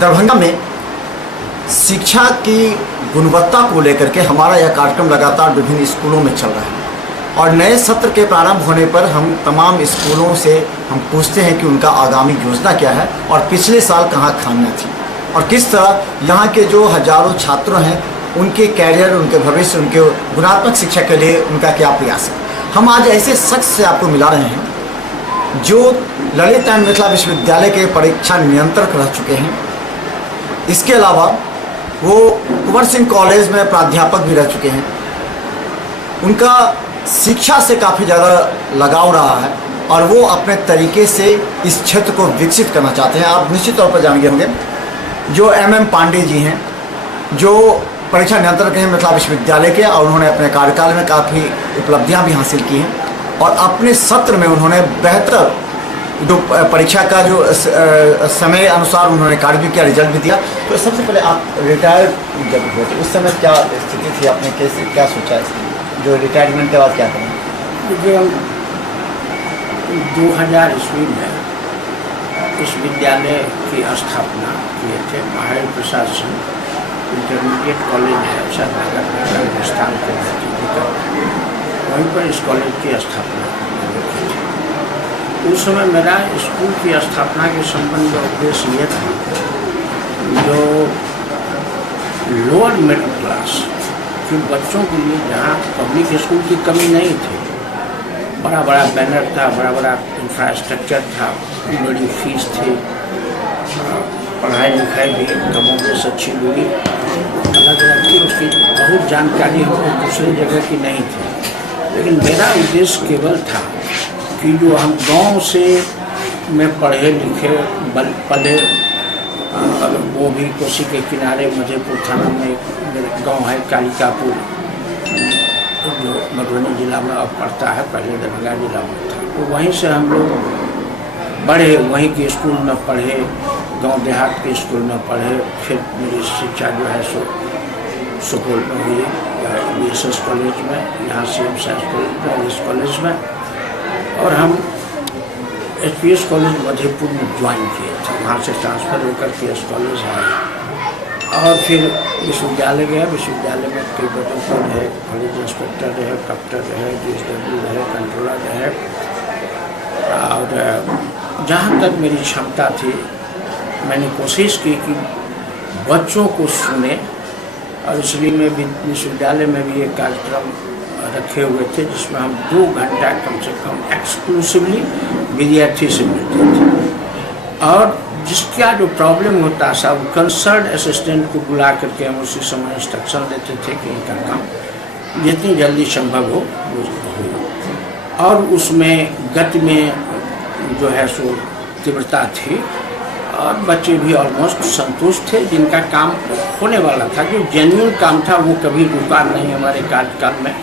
दरभंगा में शिक्षा की गुणवत्ता को लेकर के हमारा यह कार्यक्रम लगातार विभिन्न स्कूलों में चल रहा है और नए सत्र के प्रारंभ होने पर हम तमाम स्कूलों से हम पूछते हैं कि उनका आगामी योजना क्या है और पिछले साल कहाँ खामियां थी और किस तरह यहाँ के जो हजारों छात्र हैं उनके कैरियर, उनके भविष्य, उनके गुणात्मक शिक्षा के लिए उनका क्या प्रयास है। हम आज ऐसे शख्स से आपको मिला रहे हैं जो ललित नारायण मिथिला विश्वविद्यालय के परीक्षा नियंत्रक रह चुके हैं। इसके अलावा वो कुंवर सिंह कॉलेज में प्राध्यापक भी रह चुके हैं। उनका शिक्षा से काफ़ी ज़्यादा लगाव रहा है और वो अपने तरीके से इस क्षेत्र को विकसित करना चाहते हैं। आप निश्चित तौर पर जान गए होंगे जो MM पांडे जी हैं, जो परीक्षा नियंत्रक हैं मिथिला विश्वविद्यालय के, और उन्होंने अपने कार्यकाल में काफ़ी उपलब्धियां भी हासिल की हैं और अपने सत्र में उन्होंने बेहतर जो परीक्षा का जो समय अनुसार उन्होंने कार्य भी किया, रिजल्ट भी दिया। तो सबसे पहले आप रिटायर्ड जब हुए थे उस समय क्या स्थिति थी, आपने कैसे क्या सोचा इसमें, जो रिटायरमेंट के बाद क्या करें? देखिए, हम 2000 ईस्वी में इस विद्यालय की स्थापना किए थे। महावीर प्रसाद सिंह इंटरमीडिएट कॉलेज है शाहनगर में स्थान के वहीं पर इस कॉलेज की स्थापना की थी। उस समय मेरा स्कूल की स्थापना के संबंध में उद्देश्य ये था जो लोअर मिडिल क्लास के बच्चों के लिए जहाँ पब्लिक स्कूल की कमी नहीं थी, बड़ा बड़ा बैनर था, बड़ा बड़ा इंफ्रास्ट्रक्चर था, बड़ी फीस थी, पढ़ाई लिखाई भी कमोबेश अच्छी हुई, अलग अलग थी, उसकी बहुत जानकारी हमको दूसरी जगह की नहीं थी। लेकिन मेरा उद्देश्य केवल था कि जो हम गांव से में पढ़े लिखे पले, वो भी कोसी के किनारे मधेपुर थाना में मेरा गांव है कालिकापुर, जो मधुबनी जिला में अब पड़ता है, पहले दरभंगा जिला में था। तो वहीं से हम लोग बढ़े, वहीं के स्कूल में पढ़े, गांव देहात के स्कूल में पढ़े। फिर मेरी शिक्षा जो है सो सुपौल में हुई, BSS कॉलेज में, यहाँ CM साइंस कॉलेज में, और हम HPS कॉलेज मधेपुर में ज्वाइन किए थे। वहाँ से ट्रांसफ़र होकर PS कॉलेज आए और फिर विश्वविद्यालय गया। विश्वविद्यालय में कई पदों पर रहे, कॉलेज इंस्पेक्टर रहे, डॉक्टर रहे, DSW रहे, कंट्रोलर रहे, और जहाँ तक मेरी क्षमता थी मैंने कोशिश की कि बच्चों को सुने, और इसलिए मैं विश्वविद्यालय में भी एक कार्यक्रम रखे हुए थे जिसमें हम 2 घंटा कम से कम एक्सक्लूसिवली विद्यार्थी से मिलते थे और जिसका जो प्रॉब्लम होता था वो कंसर्न असिस्टेंट को बुला करके हम उसी समय इंस्ट्रक्शन देते थे कि इनका काम जितनी जल्दी संभव हो वो हो। और उसमें गति में जो है सो तीव्रता थी और बच्चे भी ऑलमोस्ट संतुष्ट थे। जिनका काम होने वाला था, जो जेन्युइन काम था, वो कभी रुका नहीं हमारे कार्यकाल में।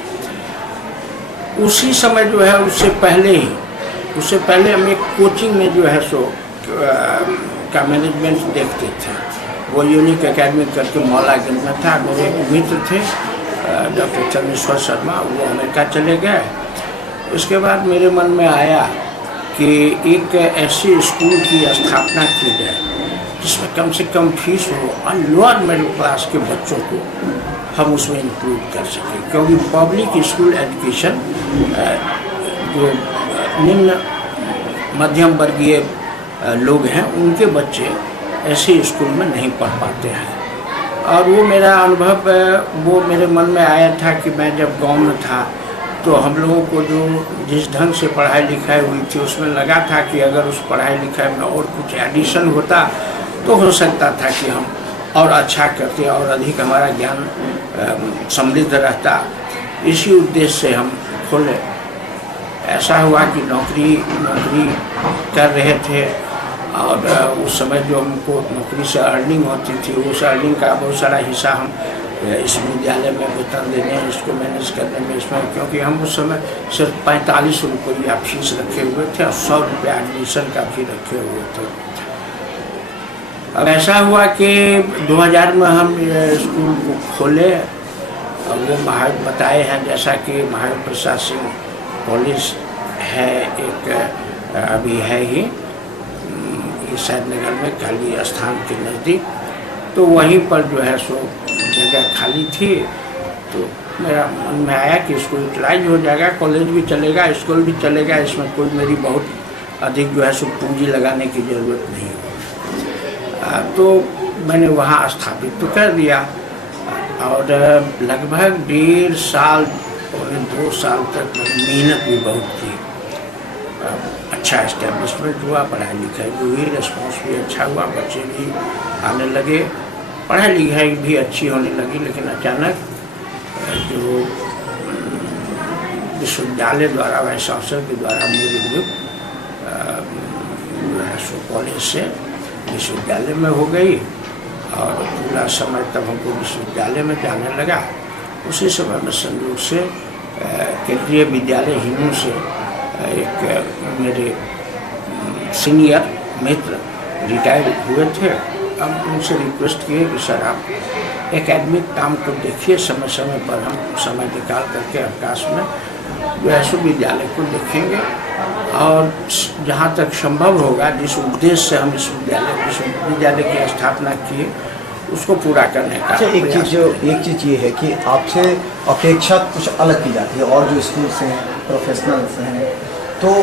उसी समय जो है उससे पहले हम एक कोचिंग में जो है सो का मैनेजमेंट देखते थे। वो यूनिक एकेडमी करके मौलागंज में था। मेरे एक मित्र थे डॉक्टर चंद्रेश्वर शर्मा, वो अमेरिका चले गए। उसके बाद मेरे मन में आया कि एक ऐसे स्कूल की स्थापना की जाए जिसमें कम से कम फीस हो और लोअर मिडिल क्लास के बच्चों को हम उसमें इंक्लूड कर सकें, क्योंकि पब्लिक स्कूल एजुकेशन जो निम्न मध्यम वर्गीय लोग हैं उनके बच्चे ऐसे स्कूल में नहीं पढ़ पाते हैं। और वो मेरा अनुभव वो मेरे मन में आया था कि मैं जब गांव में था तो हम लोगों को जो जिस ढंग से पढ़ाई लिखाई हुई थी उसमें लगा था कि अगर उस पढ़ाई लिखाई में और कुछ एडिशन होता तो हो सकता था कि हम और अच्छा करते और अधिक हमारा ज्ञान समृद्ध रहता। इसी उद्देश्य से हम खोले। ऐसा हुआ कि नौकरी कर रहे थे और उस समय जो हमको नौकरी से अर्निंग होती थी उस अर्निंग का बहुत सारा हिस्सा हम इस विद्यालय में वेतन देने, इसको मैनेज करने में, इसमें क्योंकि हम उस समय सिर्फ 45 रुपया फीस रखे हुए थे और 100 रुपया एडमिशन का भी रखे हुए थे। अब ऐसा हुआ कि 2000 में हम स्कूल को खोले और वो महावीर बताए हैं, जैसा कि महावीर प्रसाद सिंह कॉलेज है एक अभी है ही कि सैद नगर में काली स्थान के नज़दीक, तो वहीं पर जो है सो जगह खाली थी। तो मेरा मन में आया कि इसको यूटिलाइज हो जाएगा, कॉलेज भी चलेगा, स्कूल भी चलेगा, इसमें कोई मेरी बहुत अधिक जो है सो पूंजी लगाने की ज़रूरत नहीं है। तो मैंने वहाँ स्थापित तो कर दिया और लगभग 1.5 साल और 2 साल तक मेहनत भी बहुत की। अच्छा इस्टेब्लिशमेंट हुआ, पढ़ाई लिखाई भी हुई, रिस्पॉन्स भी अच्छा हुआ, बच्चे भी आने लगे, पढ़ाई लिखाई भी अच्छी होने लगी। लेकिन अचानक जो विश्वविद्यालय द्वारा वाइस चांसलर के द्वारा मेरी नियुक्ति कॉलेज से विश्वविद्यालय में हो गई और पूरा समय तब हमको विश्वविद्यालय में जाने लगा। उसी समय में संयोग से केंद्रीय विद्यालय हिनू से एक मेरे सीनियर मित्र रिटायर हुए थे। हम उनसे रिक्वेस्ट किए कि सर आप एकेडमिक काम को देखिए, समय समय पर हम समय निकाल करके अवकाश में विश्वविद्यालय को देखेंगे और जहाँ तक संभव होगा जिस उद्देश्य से हम इस विश्वविद्यालय की स्थापना किए उसको पूरा करने का। अच्छा, एक चीज़ ये है कि आपसे अपेक्षा कुछ अलग की जाती है और जो स्कूल से हैं, प्रोफेशनल्स हैं, तो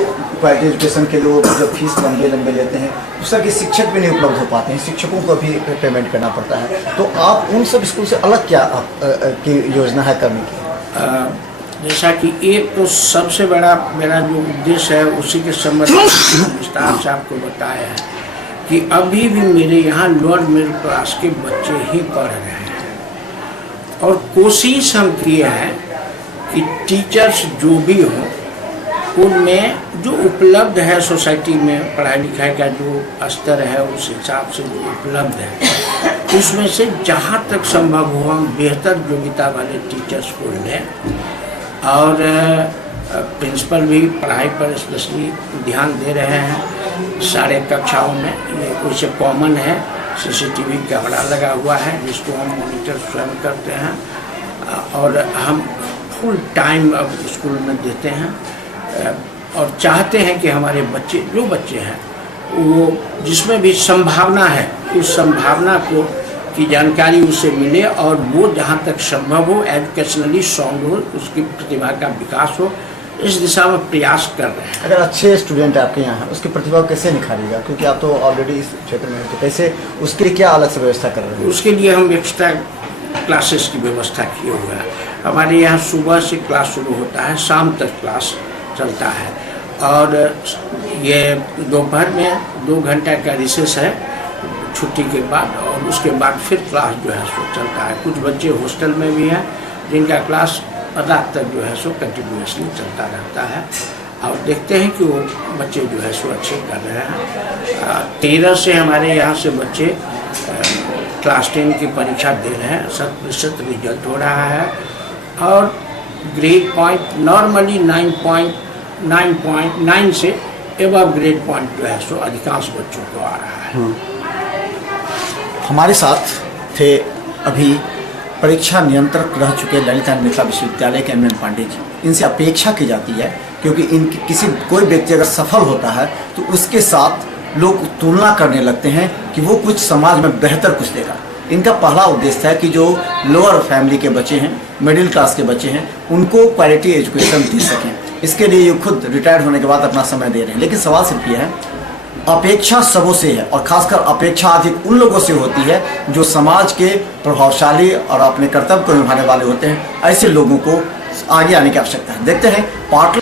क्वालिटी एजुकेशन के लोग जब फीस लंबे लेते हैं उस तरह के शिक्षक भी नहीं उपलब्ध हो पाते हैं, शिक्षकों को भी पेमेंट करना पड़ता है। तो आप उन सब स्कूल से अलग क्या की योजना है करने की? जैसा कि एक तो सबसे बड़ा मेरा जो उद्देश्य है उसी के संबंध में विस्तार से आपको बताया है कि अभी भी मेरे यहाँ लोअर मिडिल क्लास के बच्चे ही पढ़ रहे हैं और कोशिश हम किए हैं कि टीचर्स जो भी हों उनमें जो उपलब्ध है सोसाइटी में पढ़ाई लिखाई का जो स्तर है उस हिसाब से जो उपलब्ध है उसमें से जहाँ तक संभव हो हम बेहतर योग्यता वाले टीचर्स को लें और प्रिंसिपल भी पढ़ाई पर स्पेशली ध्यान दे रहे हैं सारे कक्षाओं में। ये कुछ कॉमन है, सीसीटीवी कैमरा लगा हुआ है जिसको हम मॉनिटर स्वयं करते हैं और हम फुल टाइम अब स्कूल में देते हैं और चाहते हैं कि हमारे बच्चे जो बच्चे हैं वो जिसमें भी संभावना है उस संभावना को की जानकारी उसे मिले और वो जहाँ तक संभव हो एजुकेशनली स्ट्रॉन्ग हो, उसकी प्रतिभा का विकास हो, इस दिशा में प्रयास कर रहे हैं। अगर अच्छे स्टूडेंट आपके यहाँ हैं उसकी प्रतिभा को कैसे निखारेगा, क्योंकि आप तो ऑलरेडी इस क्षेत्र में हैं, तो कैसे उसके लिए क्या अलग से व्यवस्था कर रहे हैं? उसके लिए हम एक्स्ट्रा क्लासेस की व्यवस्था किए हुए हैं। हमारे यहाँ सुबह से क्लास शुरू होता है, शाम तक क्लास चलता है और ये दोपहर में 2 घंटा का रिसेस है छुट्टी के बाद और उसके बाद फिर क्लास जो है सो चलता है। कुछ बच्चे हॉस्टल में भी हैं जिनका क्लास रात तक जो है सो कंटिन्यूसली चलता रहता है और देखते हैं कि वो बच्चे जो है सो अच्छे कर रहे हैं। 13 से हमारे यहाँ से बच्चे क्लास 10 की परीक्षा दे रहे हैं, 100% रिजल्ट हो रहा है और ग्रेड पॉइंट नॉर्मली 9.9 से एबव ग्रेड पॉइंट जो है सो अधिकांश बच्चों को आ रहा है। हमारे साथ थे अभी परीक्षा नियंत्रक रह चुके ललिता मिथिला विश्वविद्यालय के एम पांडे जी। इनसे अपेक्षा की जाती है क्योंकि इनकी कोई व्यक्ति अगर सफल होता है तो उसके साथ लोग तुलना करने लगते हैं कि वो कुछ समाज में बेहतर कुछ देगा। इनका पहला उद्देश्य है कि जो लोअर फैमिली के बच्चे हैं, मिडिल क्लास के बच्चे हैं, उनको क्वालिटी एजुकेशन दे सकें। इसके लिए ये खुद रिटायर्ड होने के बाद अपना समय दे रहे हैं। लेकिन सवाल सिर्फ ये है, अपेक्षा सबों से है और खासकर अपेक्षा अधिक उन लोगों से होती है जो समाज के प्रभावशाली और अपने कर्तव्य को निभाने वाले होते हैं। ऐसे लोगों को आगे आने की आवश्यकता है। देखते हैं पाटलिपुत्र